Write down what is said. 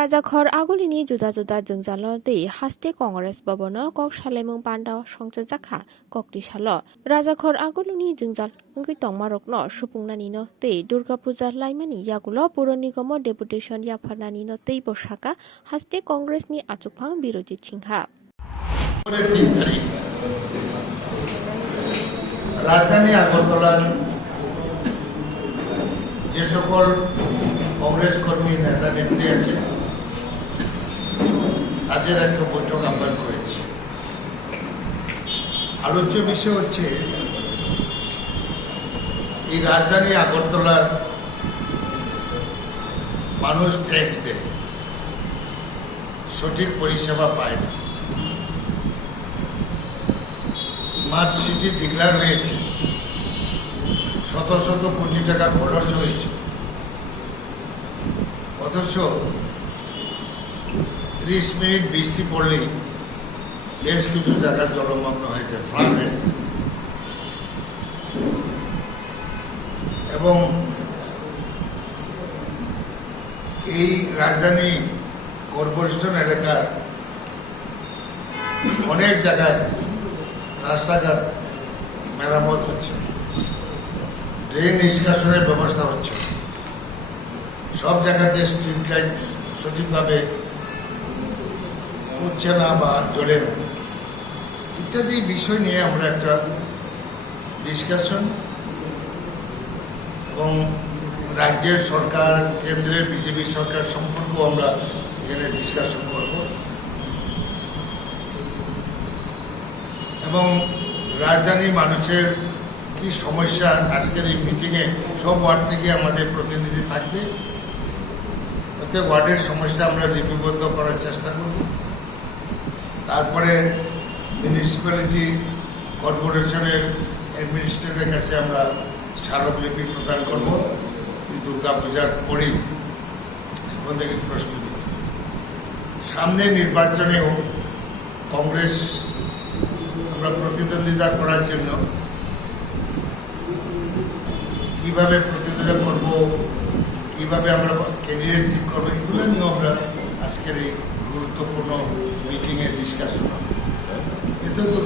राजाखर आगुलिनि जुदा जुदा जोंजाल दै हास्ते कांग्रेस भवन कक सालेमुं पांडा संजाखा ककटी साल राजाखर आगुलुनि जोंजाल अंगै तंमा रokno सुपुंनानिनो दै दुर्गा पूजा लाइमानि यागुलो पुर निगम डेपुटेशन याफानानिनो दै बसाका हास्ते कांग्रेसनि आचुकफां बिरजित सिंहा রাজধানী আগরতলার যে সকল কংগ্রেস কর্মী নেতা নেত্রী আছে তাদের একটা বৈঠক আহ্বান করেছি। আলোচ্য বিষয় হচ্ছে এই রাজধানী আগরতলার মানুষ ট্যাক্স দেয়, সঠিক পরিষেবা পায় না। স্মার্ট সিটি ডিক্লেয়ার হয়েছে, শত শত কোটি টাকা খরচ হয়েছে, অথচ 30 মিনিট বৃষ্টি পড়লেই বেশ কিছু জায়গা জলমগ্ন হয়েছে, ফ্লাড হয়েছে। এবং এই রাজধানী কর্পোরেশন এলাকার অনেক জায়গায় রাস্তাঘাট মেরামত হচ্ছে, ড্রেন নিষ্কাশনের ব্যবস্থা হচ্ছে, সব জায়গাতে স্ট্রিট লাইট সঠিকভাবে উঠছে না বা জ্বলে না, ইত্যাদি বিষয় নিয়ে আমরা একটা ডিসকাশন এবং রাজ্যের সরকার, কেন্দ্রের বিজেপি সরকার সম্পর্ক আমরা এখানে ডিসকাশন করব এবং রাজধানীর মানুষের কি সমস্যা আজকের এই মিটিংয়ে সব ওয়ার্ড থেকে আমাদের প্রতিনিধি থাকবে, ওতে ওয়ার্ডের সমস্যা আমরা লিপিবদ্ধ করার চেষ্টা করব। তারপরে মিউনিসিপ্যালিটি কর্পোরেশনের অ্যাডমিনিস্ট্রেটরের কাছে আমরা স্মারকলিপি প্রদান করব দুর্গা পূজার পরেই। এখন থেকে প্রস্তুতি, সামনে নির্বাচনেও কংগ্রেস আমরা প্রতিদ্বন্দ্বিতা করার জন্য কিভাবে প্রতিদ্বন্দ্বিতা করব, কিভাবে আমরা ক্যান্ডিডেট ঠিক করবো, এগুলো নিয়েও আমরা আজকের এই গুরুত্বপূর্ণ মিটিংয়ে ডিসকাশন হবে। এতে তো